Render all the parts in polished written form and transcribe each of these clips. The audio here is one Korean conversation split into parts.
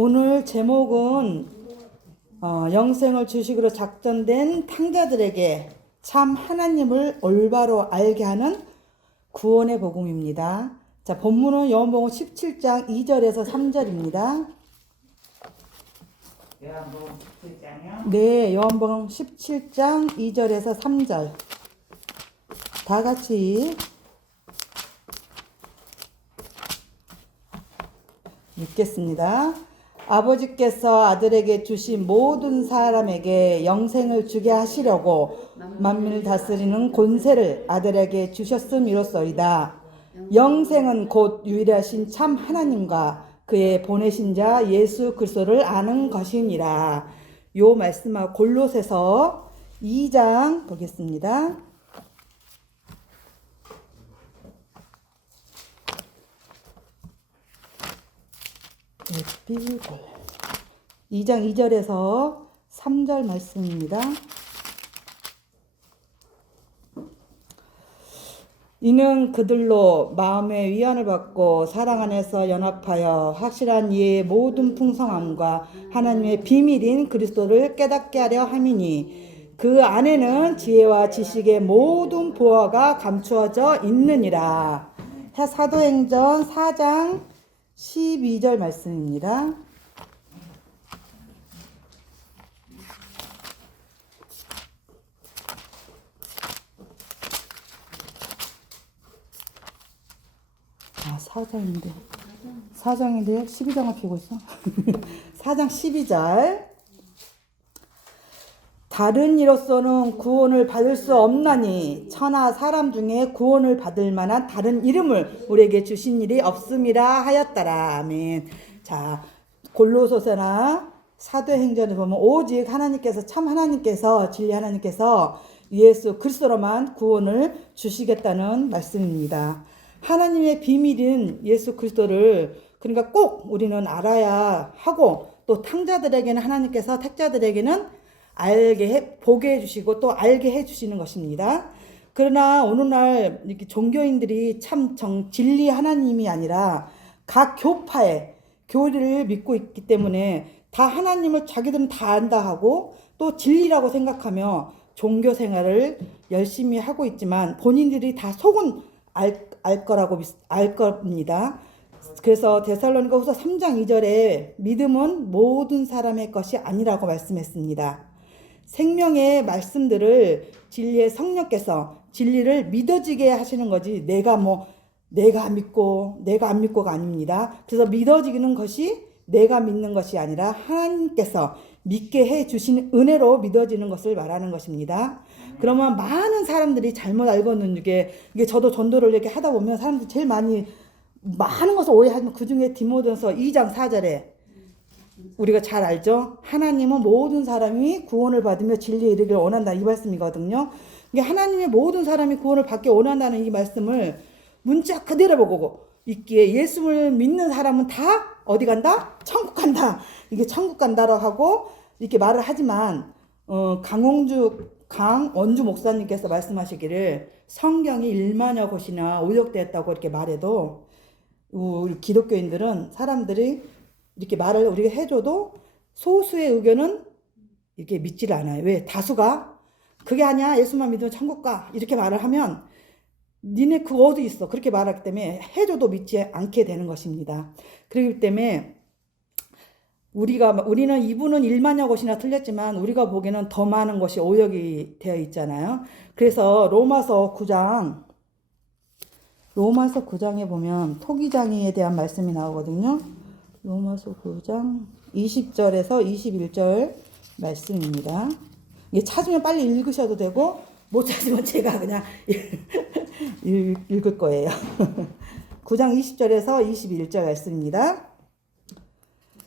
오늘 제목은 영생을 주식으로 작정된 탕자들에게 참 하나님을 올바로 알게 하는 구원의 복음입니다. 자, 본문은 요한복음 17장 2절에서 3절입니다. 요한복음 17장이요? 네, 요한복음 17장 2절에서 3절. 다 같이 읽겠습니다. 아버지께서 아들에게 주신 모든 사람에게 영생을 주게 하시려고 만민을 다스리는 권세를 아들에게 주셨음이로소이다. 영생은 곧 유일하신 참 하나님과 그의 보내신 자 예수 그리스도를 아는 것이니라. 요 말씀하고 골로새서 2장 보겠습니다. 에피글 2장 2절에서 3절 말씀입니다. 이는 그들로 마음의 위안을 받고 사랑 안에서 연합하여 확실한 이의 모든 풍성함과 하나님의 비밀인 그리스도를 깨닫게 하려 함이니 그 안에는 지혜와 지식의 모든 보화가 감추어져 있느니라. 사도행전 4장 12절 말씀입니다. 사장인데요. 12장을 피고 있어. 4장 12절. 다른 이로서는 구원을 받을 수 없나니 천하 사람 중에 구원을 받을 만한 다른 이름을 우리에게 주신 일이 없음이라 하였더라. 아멘. 자, 골로새서나 사도행전에 보면 오직 하나님께서 참 하나님께서 진리 하나님께서 예수 그리스도로만 구원을 주시겠다는 말씀입니다. 하나님의 비밀인 예수 그리스도를 그러니까 꼭 우리는 알아야 하고 또 탕자들에게는 하나님께서 택자들에게는 보게 해주시고 또 알게 해주시는 것입니다. 그러나 오늘날 이렇게 종교인들이 참 진리 하나님이 아니라 각 교파의 교리를 믿고 있기 때문에 다 하나님을 자기들은 다 안다 하고 또 진리라고 생각하며 종교 생활을 열심히 하고 있지만 본인들이 다 속은 알 겁니다. 그래서 데살로니가후서 3장 2절에 믿음은 모든 사람의 것이 아니라고 말씀했습니다. 생명의 말씀들을 진리의 성령께서 진리를 믿어지게 하시는 거지 내가 안 믿고가 아닙니다. 그래서 믿어지는 것이 내가 믿는 것이 아니라 하나님께서 믿게 해 주시는 은혜로 믿어지는 것을 말하는 것입니다. 그러면 많은 사람들이 잘못 알고 있는 이게 저도 전도를 이렇게 하다 보면 사람들이 제일 많은 것을 오해하는 그 중에 디모데전서 2장 4절에 우리가 잘 알죠? 하나님은 모든 사람이 구원을 받으며 진리에 이르기를 원한다 이 말씀이거든요. 이게 하나님의 모든 사람이 구원을 받기 원한다는 이 말씀을 문자 그대로 보고 있기에 예수를 믿는 사람은 다 어디 간다? 천국 간다. 이게 천국 간다라고 하고 이렇게 말을 하지만 강원주 목사님께서 말씀하시기를 성경이 1만여 곳이나 오역되었다고 이렇게 말해도 우리 기독교인들은 사람들이 이렇게 말을 우리가 해줘도 소수의 의견은 이렇게 믿지를 않아요. 왜? 다수가 그게 아니야 예수만 믿으면 천국 가 이렇게 말을 하면 니네 그거 어디 있어 그렇게 말하기 때문에 해줘도 믿지 않게 되는 것입니다. 그렇기 때문에 우리는 이분은 1만여 곳이나 틀렸지만 우리가 보기에는 더 많은 것이 오역이 되어 있잖아요. 그래서 로마서 9장에 보면 토기장이에 대한 말씀이 나오거든요. 로마서 9장 20절에서 21절 말씀입니다. 이게 찾으면 빨리 읽으셔도 되고 못 찾으면 제가 그냥 읽을 거예요. 9장 20절에서 21절 말씀입니다.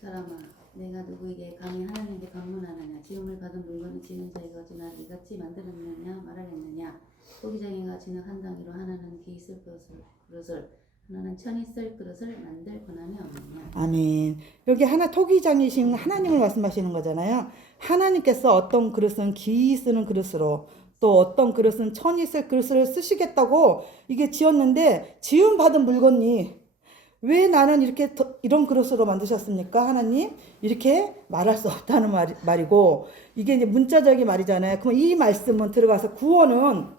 사람아, 내가 누구에게 감히 하나님께 강문하느냐? 지음을 받은 물건을 지은 자에게 어찌나 이같이 만들었느냐 말하겠느냐? 토기장이가 진흙 한 덩이로 하나는 기 있을 그릇을 하나는 천이 쓸 그릇을 만들 권함이 없느냐? 아멘. 여기 토기장이신 하나님을 말씀하시는 거잖아요. 하나님께서 어떤 그릇은 기 쓰는 그릇으로 또 어떤 그릇은 천이 쓸 그릇을 쓰시겠다고 이게 지었는데 지음 받은 물건이 왜 나는 이렇게 이런 그릇으로 만드셨습니까? 하나님 이렇게 말할 수 없다는 말이고 이게 이제 문자적인 말이잖아요. 그럼 이 말씀은 들어가서 구원은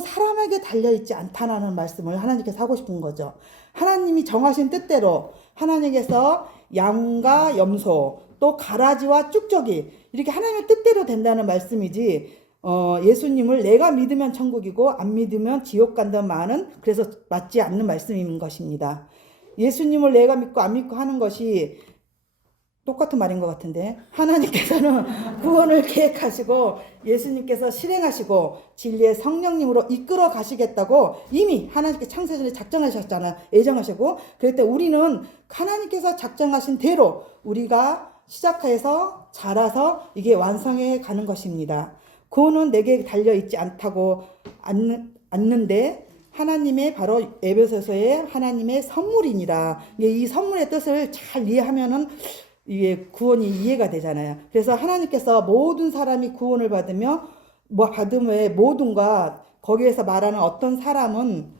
사람에게 달려있지 않다라는 말씀을 하나님께서 하고 싶은 거죠. 하나님이 정하신 뜻대로 하나님께서 양과 염소 또 가라지와 쭉저기 이렇게 하나님의 뜻대로 된다는 말씀이지 예수님을 내가 믿으면 천국이고 안 믿으면 지옥 간다는 말은 그래서 맞지 않는 말씀인 것입니다. 예수님을 내가 믿고 안 믿고 하는 것이 똑같은 말인 것 같은데 하나님께서는 구원을 계획하시고 예수님께서 실행하시고 진리의 성령님으로 이끌어 가시겠다고 이미 하나님께 창세전에 작정하셨잖아요. 예정하시고 그럴 때 우리는 하나님께서 작정하신 대로 우리가 시작해서 자라서 이게 완성해 가는 것입니다. 구원은 내게 달려있지 않는데 하나님의 바로 에베소서의 하나님의 선물이니라. 이 선물의 뜻을 잘 이해하면은 이게 구원이 이해가 되잖아요. 그래서 하나님께서 모든 사람이 구원을 받으며 받음의 모든가 거기에서 말하는 어떤 사람은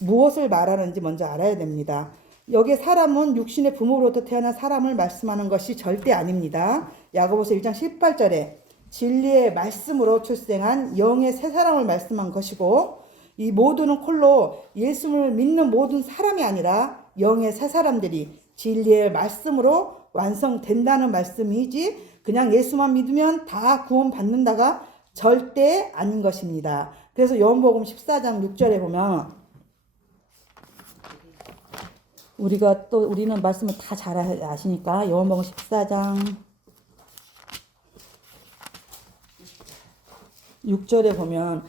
무엇을 말하는지 먼저 알아야 됩니다. 여기 사람은 육신의 부모로부터 태어난 사람을 말씀하는 것이 절대 아닙니다. 야고보서 1장 18절에 진리의 말씀으로 출생한 영의 새 사람을 말씀한 것이고 이 모두는 콜로 예수를 믿는 모든 사람이 아니라 영의 새 사람들이 진리의 말씀으로 완성된다는 말씀이지 그냥 예수만 믿으면 다 구원받는다가 절대 아닌 것입니다. 그래서 요한복음 14장 6절에 보면 우리는 말씀을 다 잘 아시니까 요한복음 14장 6절에 보면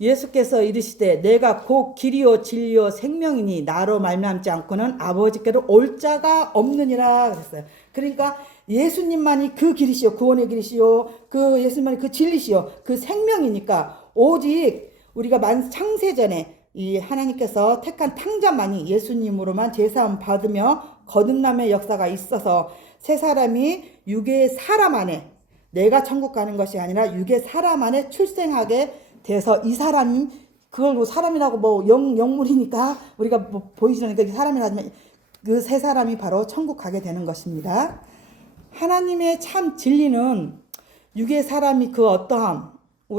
예수께서 이르시되 내가 곧 길이요 진리요 생명이니 나로 말미암지 않고는 아버지께로 올 자가 없느니라 그랬어요. 그러니까 예수님만이 그 길이시요 구원의 길이시요 그 예수님만이 그 진리시요 그 생명이니까 오직 우리가 창세전에 이 하나님께서 택한 탕자만이 예수님으로만 제사함 받으며 거듭남의 역사가 있어서 새 사람이 육의 사람 안에 내가 천국 가는 것이 아니라 육의 사람 안에 출생하게 돼서 이 사람이 그걸 사람이라고 영물이니까 우리가 보이지 않으니까 사람이라지만 그 세 사람이 바로 천국 가게 되는 것입니다. 하나님의 참 진리는 육의 사람이 그 어떠함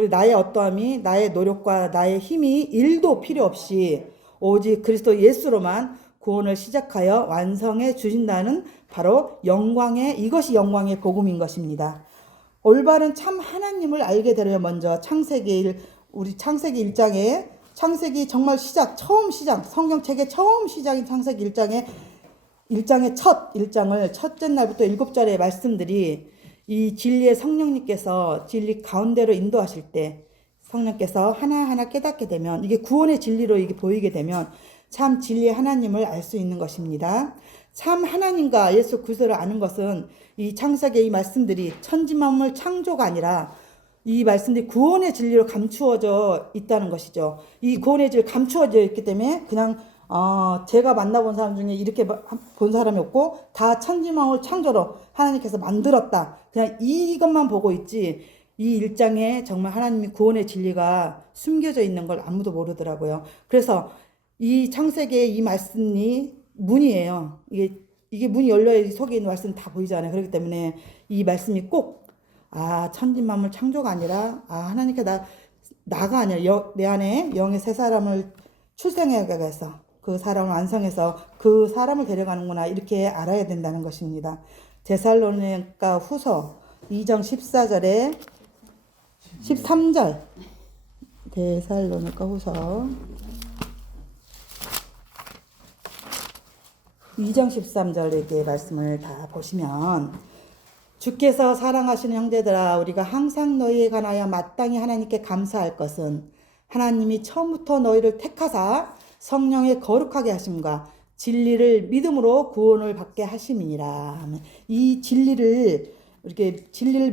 나의 어떠함이 나의 노력과 나의 힘이 1도 필요 없이 오직 그리스도 예수로만 구원을 시작하여 완성해 주신다는 바로 이것이 영광의 복음인 것입니다. 올바른 참 하나님을 알게 되려면 먼저 창세기 1장에 창세기 정말 처음 시작 성경책의 처음 시작인 창세기 1장의 첫 1장을 첫째 날부터 7절의 말씀들이 이 진리의 성령님께서 진리 가운데로 인도하실 때 성령께서 하나하나 깨닫게 되면 이게 구원의 진리로 이게 보이게 되면 참 진리의 하나님을 알 수 있는 것입니다. 참 하나님과 예수 그리스도를 아는 것은 이 창세기의 이 말씀들이 천지만물 창조가 아니라 이 말씀들이 구원의 진리로 감추어져 있다는 것이죠. 이 구원의 진리 감추어져 있기 때문에 그냥 제가 만나본 사람 중에 이렇게 본 사람이 없고 다 천지만물 창조로 하나님께서 만들었다. 그냥 이것만 보고 있지 이 일장에 정말 하나님이 구원의 진리가 숨겨져 있는 걸 아무도 모르더라고요. 그래서 이 창세기의 이 말씀이 문이에요. 이게 문이 열려야 속에 있는 말씀 다 보이잖아요. 그렇기 때문에 이 말씀이 꼭 천지만물 창조가 아니라 하나님께 나가 아니라 내 안에 영의 새 사람을 출생하게 해서 그 사람을 완성해서 그 사람을 데려가는구나 이렇게 알아야 된다는 것입니다. 데살로니가 후서 2장 14절에 13절 데살로니가 후서 2장 13절의 말씀을 다 보시면 주께서 사랑하시는 형제들아 우리가 항상 너희에 관하여 마땅히 하나님께 감사할 것은 하나님이 처음부터 너희를 택하사 성령에 거룩하게 하심과 진리를 믿음으로 구원을 받게 하심이니라. 이 진리를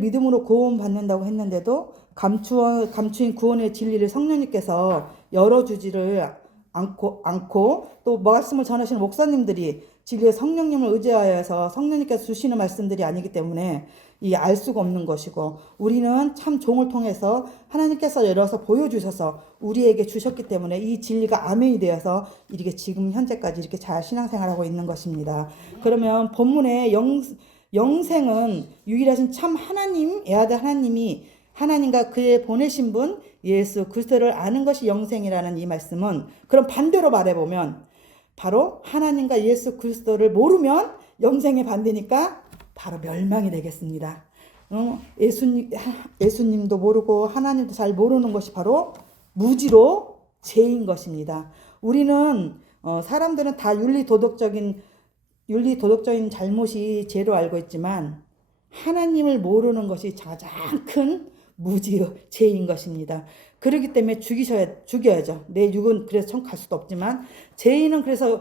믿음으로 구원받는다고 했는데도 감추인 구원의 진리를 성령님께서 열어주지를 않고 또 말씀을 전하시는 목사님들이 진리의 성령님을 의지하여서 성령님께서 주시는 말씀들이 아니기 때문에 이 알 수가 없는 것이고, 우리는 참 종을 통해서 하나님께서 열어서 보여주셔서 우리에게 주셨기 때문에 이 진리가 아멘이 되어서 이렇게 지금 현재까지 이렇게 잘 신앙생활하고 있는 것입니다. 그러면 본문의 영생은 유일하신 참 하나님, 애아들 하나님이 하나님과 그의 보내신 분 예수 그리스도를 아는 것이 영생이라는 이 말씀은, 그럼 반대로 말해보면 바로 하나님과 예수 그리스도를 모르면 영생의 반대니까 바로 멸망이 되겠습니다. 예수님도 모르고 하나님도 잘 모르는 것이 바로 무지로 죄인 것입니다. 우리는 사람들은 다 윤리 도덕적인 잘못이 죄로 알고 있지만 하나님을 모르는 것이 가장 큰 무지의 죄인 것입니다. 그렇기 때문에 죽여야죠. 내 육은 그래서 천국 갈 수도 없지만 죄인은 그래서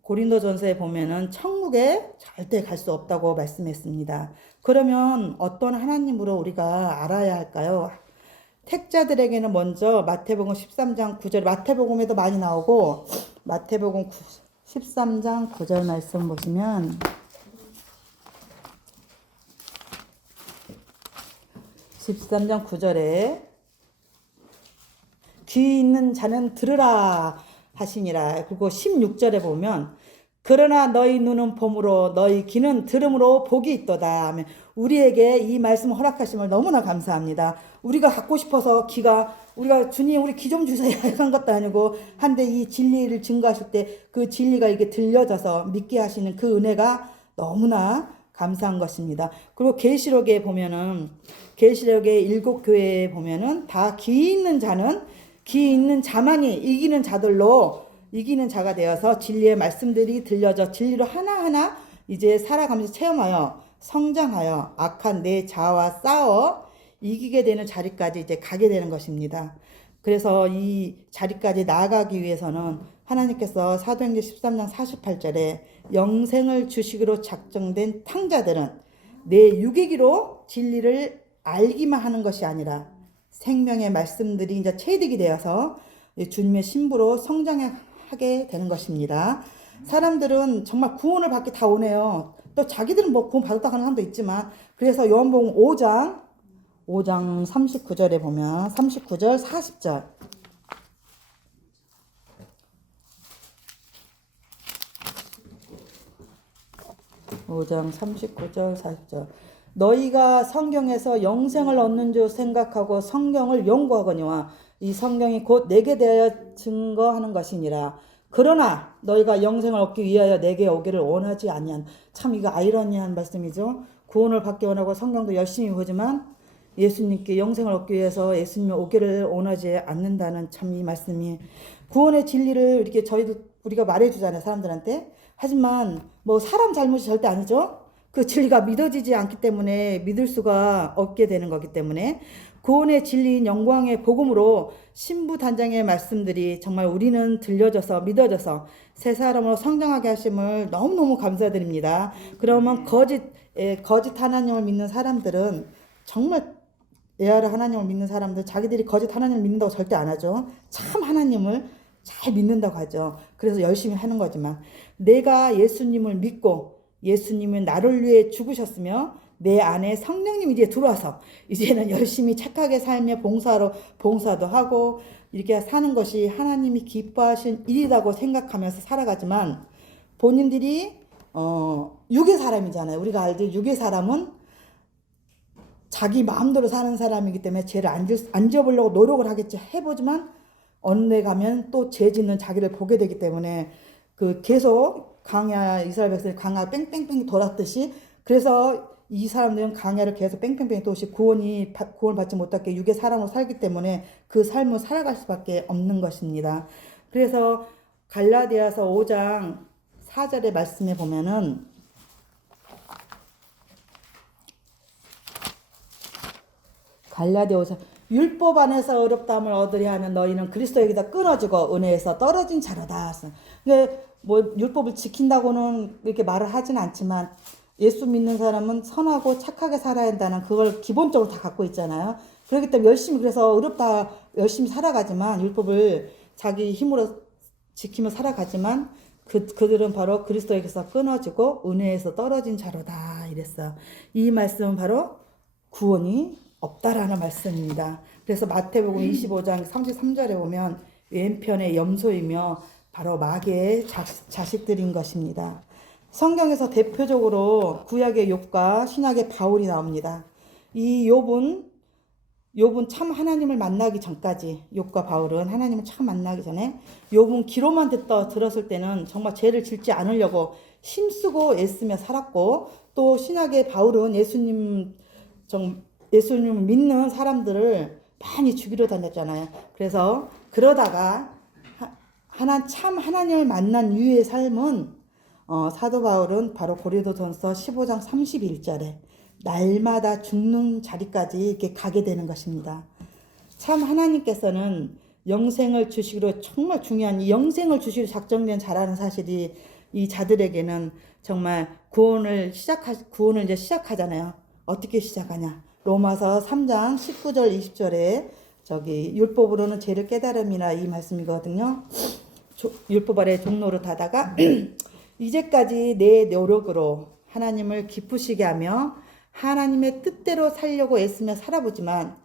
고린도전서에 보면은 천국에 절대 갈 수 없다고 말씀했습니다. 그러면 어떤 하나님으로 우리가 알아야 할까요? 택자들에게는 먼저 마태복음 13장 9절, 마태복음에도 많이 나오고 마태복음 13장 9절 말씀 보시면 13장 9절에 귀 있는 자는 들으라 하시니라. 그리고 16절에 보면 그러나 너희 눈은 봄으로 너희 귀는 들음으로 복이 있도다 하면, 우리에게 이 말씀을 허락하심을 너무나 감사합니다. 우리가 갖고 싶어서 우리가 주님 우리 귀 좀 주세요 한 것도 아니고, 한데 이 진리를 증거하실 때 그 진리가 이게 들려져서 믿게 하시는 그 은혜가 너무나 감사한 것입니다. 그리고 계시록에 보면은, 계시록의 7교회에 보면은 다 귀 있는 자만이 이기는 자가 되어서 진리의 말씀들이 들려져 진리로 하나하나 이제 살아가면서 체험하여 성장하여 악한 내 자아와 싸워 이기게 되는 자리까지 이제 가게 되는 것입니다. 그래서 이 자리까지 나아가기 위해서는 하나님께서 사도행전 13장 48절에 영생을 주시기로 작정된 탕자들은 내 유기기로 진리를 알기만 하는 것이 아니라 생명의 말씀들이 이제 체득이 되어서 주님의 신부로 성장하게 되는 것입니다. 사람들은 정말 구원을 받기 다 오네요. 또 자기들은 뭐 구원 받았다 하는 사람도 있지만, 그래서 요한복음 5장 39절에 보면 39절 40절 5장 39절 40절 너희가 성경에서 영생을 얻는 줄 생각하고 성경을 연구하거니와 이 성경이 곧 내게 대하여 증거하는 것이니라. 그러나 너희가 영생을 얻기 위하여 내게 오기를 원하지 아니한. 참 이거 아이러니한 말씀이죠. 구원을 받기 원하고 성경도 열심히 보지만 예수님께 영생을 얻기 위해서 예수님이 오기를 원하지 않는다는 참 이 말씀이, 구원의 진리를 이렇게 우리가 말해주잖아요, 사람들한테. 하지만 뭐 사람 잘못이 절대 아니죠. 그 진리가 믿어지지 않기 때문에 믿을 수가 없게 되는 거기 때문에 구원의 진리인 영광의 복음으로 신부 단장의 말씀들이 정말 우리는 들려져서 믿어져서 새 사람으로 성장하게 하심을 너무너무 감사드립니다. 그러면 거짓 하나님을 믿는 사람들은, 정말 예아를 하나님을 믿는 사람들, 자기들이 거짓 하나님을 믿는다고 절대 안 하죠. 참 하나님을 잘 믿는다고 하죠. 그래서 열심히 하는 거지만, 내가 예수님을 믿고 예수님은 나를 위해 죽으셨으며 내 안에 성령님이 이제 들어와서 이제는 열심히 착하게 살며 봉사도 하고 이렇게 사는 것이 하나님이 기뻐하신 일이라고 생각하면서 살아가지만, 본인들이 육의 사람이잖아요. 우리가 알지, 육의 사람은 자기 마음대로 사는 사람이기 때문에 죄를 안 지어보려고 노력을 하겠지, 해보지만 어느 데 가면 또 죄 짓는 자기를 보게 되기 때문에 계속 이스라엘 백성이 광야 뺑뺑뺑이 돌았듯이, 그래서 이 사람들은 광야를 계속 뺑뺑뺑이 도시 구원을 받지 못하게 육의 사람으로 살기 때문에 그 삶을 살아갈 수밖에 없는 것입니다. 그래서 갈라디아서 5장 4절의 말씀에 보면은 갈라디아서 율법 안에서 어렵다함을 얻으려 하는 너희는 그리스도에게다 끊어지고 은혜에서 떨어진 자로다. 뭐 율법을 지킨다고는 이렇게 말을 하진 않지만 예수 믿는 사람은 선하고 착하게 살아야 한다는 그걸 기본적으로 다 갖고 있잖아요. 그렇기 때문에 열심히, 그래서 어렵다 열심히 살아가지만 율법을 자기 힘으로 지키며 살아가지만 그들은 바로 그리스도에게서 끊어지고 은혜에서 떨어진 자로다 이랬어요. 이 말씀은 바로 구원이 없다라는 말씀입니다. 그래서 마태복음 25장 33절에 보면 왼편에 염소이며 바로 마귀의 자식들인 것입니다. 성경에서 대표적으로 구약의 욥과 신약의 바울이 나옵니다. 이 욥은 참 하나님을 만나기 전까지, 욥과 바울은 하나님을 참 만나기 전에 욥은 기로만 들었을 때는 정말 죄를 짓지 않으려고 힘쓰고 애쓰며 살았고, 또 신약의 바울은 예수님 믿는 사람들을 많이 죽이러 다녔잖아요. 그래서 그러다가 참 하나님을 만난 이후의 삶은 사도 바울은 바로 고린도전서 15장 31절에 날마다 죽는 자리까지 이렇게 가게 되는 것입니다. 참 하나님께서는 영생을 주시기로 정말 중요한 이 영생을 주시기로 작정된 자라는 사실이 이 자들에게는 정말 구원을 이제 시작하잖아요. 어떻게 시작하냐? 로마서 3장 19절 20절에 율법으로는 죄를 깨달음이라 이 말씀이거든요. 율법 아래 종로를 타다가 이제까지 내 노력으로 하나님을 기쁘시게 하며 하나님의 뜻대로 살려고 애쓰며 살아보지만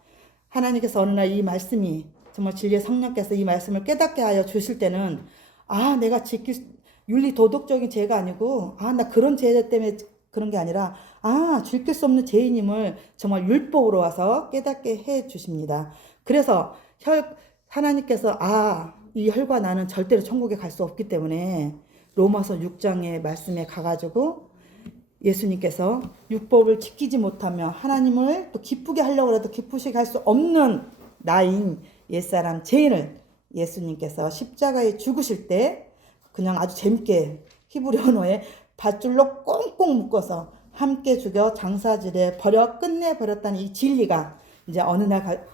하나님께서 어느 날 이 말씀이 정말 진리의 성령께서 이 말씀을 깨닫게 하여 주실 때는 내가 윤리 도덕적인 죄가 아니고 나 그런 죄 때문에 그런 게 아니라 즐길 수 없는 죄인임을 정말 율법으로 와서 깨닫게 해 주십니다. 그래서 하나님께서 이 혈과 나는 절대로 천국에 갈 수 없기 때문에 로마서 6장의 말씀에 가가지고 예수님께서 율법을 지키지 못하며 하나님을 또 기쁘게 하려고 해도 기쁘시게 할 수 없는 나인 옛사람 죄인을 예수님께서 십자가에 죽으실 때 그냥 아주 재밌게 히브리 언어에 밧줄로 꽁꽁 묶어서 함께 죽여 장사질에 끝내버렸다는 이 진리가 이제 어느 날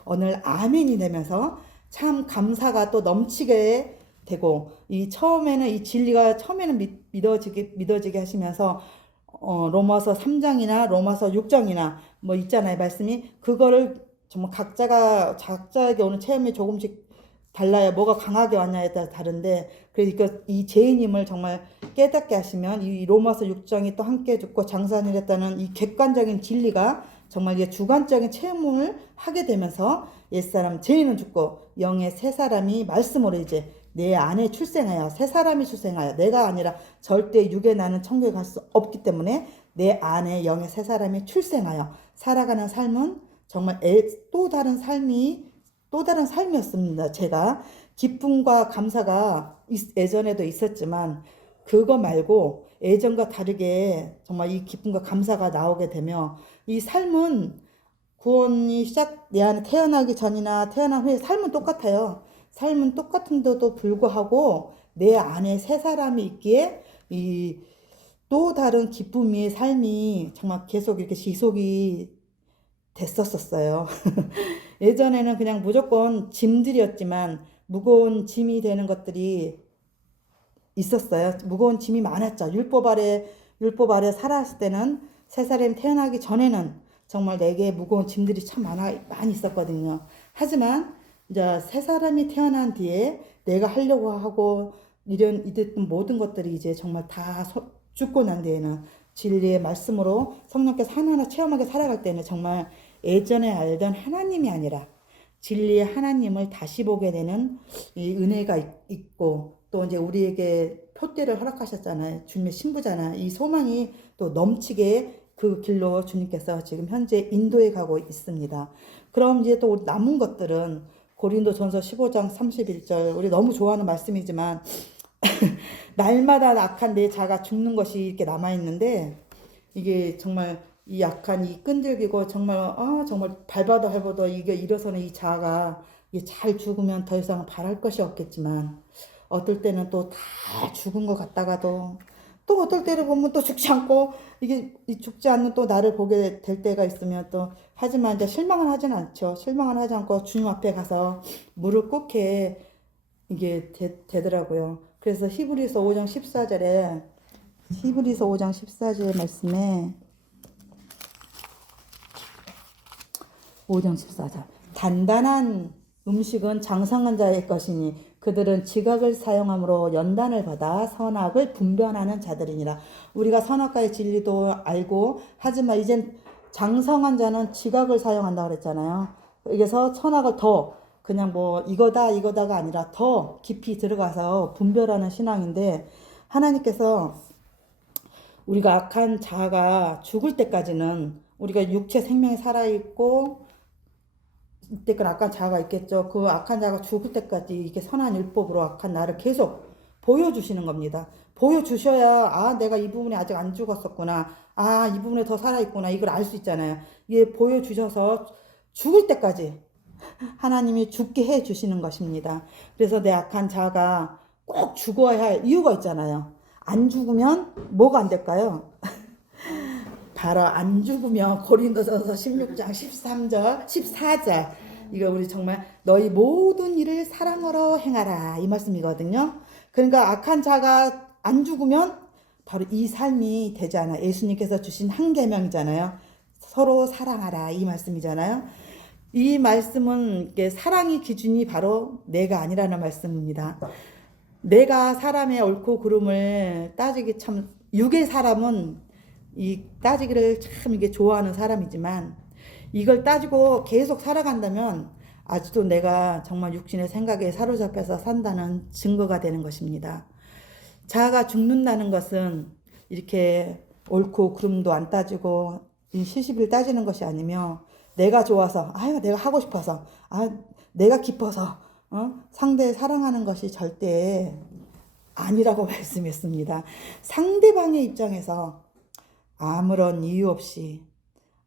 아멘이 되면서 참 감사가 또 넘치게 되고 처음에는 이 진리가 믿어지게 하시면서 로마서 3장이나 로마서 6장이나 뭐 있잖아요. 말씀이 그거를 정말 각자에게 오는 체험이 조금씩 달라요. 뭐가 강하게 왔냐에 따라 다른데 그러니까 이 죄인임을 정말 깨닫게 하시면 이 로마서 6장이 또 함께 죽고 장사를 했다는 이 객관적인 진리가 정말 이제 주관적인 체험을 하게 되면서 옛사람 죄인은 죽고 영의 새 사람이 말씀으로 이제 내 안에 출생하여 새 사람이 출생하여 내가 아니라 절대 육에 나는 천국에 갈 수 없기 때문에 내 안에 영의 새 사람이 출생하여 살아가는 삶은 정말 또 다른 삶이었습니다. 제가 기쁨과 감사가 예전에도 있었지만 그거 말고 예전과 다르게 정말 이 기쁨과 감사가 나오게 되며 이 삶은 구원이 내 안에 태어나기 전이나 태어난 후에 삶은 똑같아요. 삶은 똑같은데도 불구하고 내 안에 새 사람이 있기에 이 또 다른 기쁨의 삶이 정말 계속 이렇게 지속이 됐었어요. 예전에는 그냥 무조건 짐들이었지만 무거운 짐이 되는 것들이 있었어요. 무거운 짐이 많았죠. 율법 아래 살아왔을 때는 새 사람이 태어나기 전에는 정말 내게 무거운 짐들이 참 많이 있었거든요. 하지만 이제 새 사람이 태어난 뒤에 내가 하려고 하고 이랬던 모든 것들이 이제 정말 다 죽고 난 뒤에는 진리의 말씀으로 성령께서 하나하나 체험하게 살아갈 때는 정말 예전에 알던 하나님이 아니라 진리의 하나님을 다시 보게 되는 이 은혜가 있고 또 이제 우리에게 표대를 허락하셨잖아요. 주님의 신부잖아. 이 소망이 또 넘치게 그 길로 주님께서 지금 현재 인도해 가고 있습니다. 그럼 이제 또 남은 것들은 고린도전서 15장 31절 우리 너무 좋아하는 말씀이지만 날마다 악한 내 자가 죽는 것이 이렇게 남아있는데 이게 정말 이 약한 이 끈질기고 정말 밟아도 이게 일어서는 이 자아가 이게 잘 죽으면 더 이상 바랄 것이 없겠지만 어떨 때는 또 다 죽은 것 같다가도 또 어떨 때를 보면 또 죽지 않고 이게 죽지 않는 또 나를 보게 될 때가 있으면 또 하지만 이제 실망은 하진 않죠. 실망은 하지 않고 주님 앞에 가서 무릎 꿇게 이게 되더라고요. 그래서 히브리서 5장 14절 말씀에 5장 14절 단단한 음식은 장성한 자의 것이니 그들은 지각을 사용함으로 연단을 받아 선악을 분별하는 자들이니라. 우리가 선악과의 진리도 알고 하지만 이젠 장성한 자는 지각을 사용한다고 그랬잖아요. 여기서 선악을 더 그냥 뭐 이거다가 아니라 더 깊이 들어가서 분별하는 신앙인데, 하나님께서 우리가 악한 자아가 죽을 때까지는 우리가 육체 생명이 살아있고 이때까지 악한 자아가 있겠죠. 그 악한 자아가 죽을 때까지 이게 선한 율법으로 악한 나를 계속 보여주시는 겁니다. 보여주셔야 내가 이 부분에 아직 안 죽었었구나, 이 부분에 더 살아있구나, 이걸 알 수 있잖아요. 이게 보여주셔서 죽을 때까지 하나님이 죽게 해주시는 것입니다. 그래서 내 악한 자아가 꼭 죽어야 할 이유가 있잖아요. 안 죽으면 뭐가 안 될까요? 바로 안 죽으면 고린도전서 16장 13절 14절, 이거 우리 정말 너희 모든 일을 사랑으로 행하라 이 말씀이거든요. 그러니까 악한 자가 안 죽으면 바로 이 삶이 되잖아요. 예수님께서 주신 한 계명이잖아요. 서로 사랑하라 이 말씀이잖아요. 이 말씀은 사랑의 기준이 바로 내가 아니라는 말씀입니다. 내가 사람의 옳고 그름을 따지기 참, 육의 사람은 이 따지기를 참 이게 좋아하는 사람이지만, 이걸 따지고 계속 살아간다면 아직도 내가 정말 육신의 생각에 사로잡혀서 산다는 증거가 되는 것입니다. 자아가 죽는다는 것은 이렇게 옳고 그름도 안 따지고 시시비를 따지는 것이 아니며, 내가 좋아서, 내가 하고 싶어서, 내가 기뻐서 상대 사랑하는 것이 절대 아니라고 말씀했습니다. 상대방의 입장에서 아무런 이유 없이,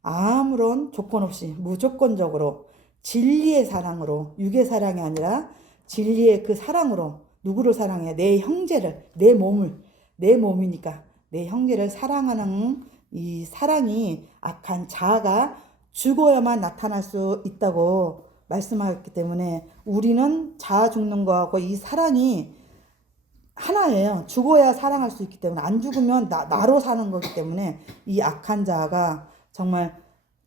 아무런 조건 없이 무조건적으로 진리의 사랑으로, 육의 사랑이 아니라 진리의 그 사랑으로 누구를 사랑해? 내 형제를, 내 몸이니까 내 형제를 사랑하는 이 사랑이 악한 자아가 죽어야만 나타날 수 있다고 말씀하셨기 때문에, 우리는 자아 죽는 거하고 이 사랑이 하나예요. 죽어야 사랑할 수 있기 때문에, 안 죽으면 나로 사는 거기 때문에 이 악한 자아가 정말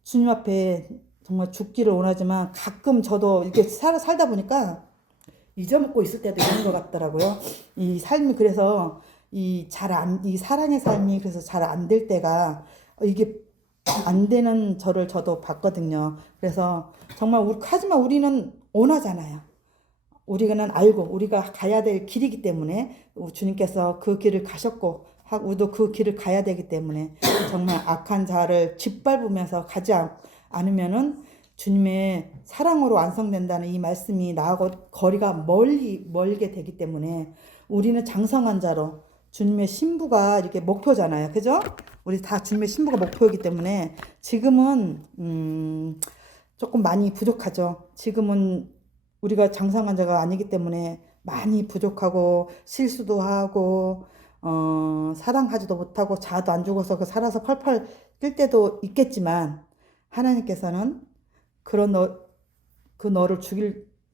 주님 앞에 정말 죽기를 원하지만, 가끔 저도 이렇게 살다 보니까 잊어먹고 있을 때도 있는 것 같더라고요. 이 삶이, 그래서 이 사랑의 삶이 그래서 잘 안 될 때가, 이게 안 되는 저도 봤거든요. 그래서 정말 하지만 우리는 원하잖아요. 우리는 알고 우리가 가야 될 길이기 때문에, 주님께서 그 길을 가셨고 우리도 그 길을 가야 되기 때문에, 정말 악한 자를 짓밟으면서 가지 않으면은 주님의 사랑으로 완성된다는 이 말씀이 나하고 거리가 멀게 되기 때문에, 우리는 장성한 자로 주님의 신부가 이렇게 목표잖아요. 그죠? 우리 다 주님의 신부가 목표이기 때문에 지금은 조금 많이 부족하죠. 지금은 우리가 장성한 자가 아니기 때문에 많이 부족하고 실수도 하고 사랑하지도 못하고 자도 안 죽어서 살아서 펄펄 뛸 때도 있겠지만, 하나님께서는 너를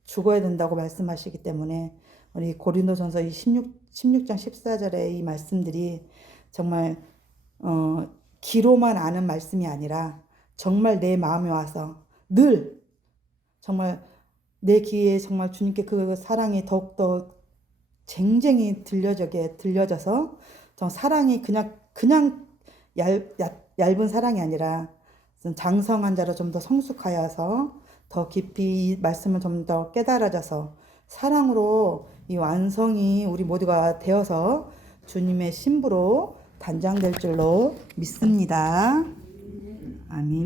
죽어야 된다고 말씀하시기 때문에, 우리 고린도전서 16장 14절의 이 말씀들이 정말 귀로만 아는 말씀이 아니라 정말 내 마음에 와서 늘 정말 내 귀에 정말 주님께 그 사랑이 더욱더 쟁쟁이 들려져서 사랑이 그냥 얇은 사랑이 아니라 장성한 자로 좀 더 성숙하여서 더 깊이 이 말씀을 좀 더 깨달아져서 사랑으로 이 완성이 우리 모두가 되어서 주님의 신부로 단장될 줄로 믿습니다. 아멘.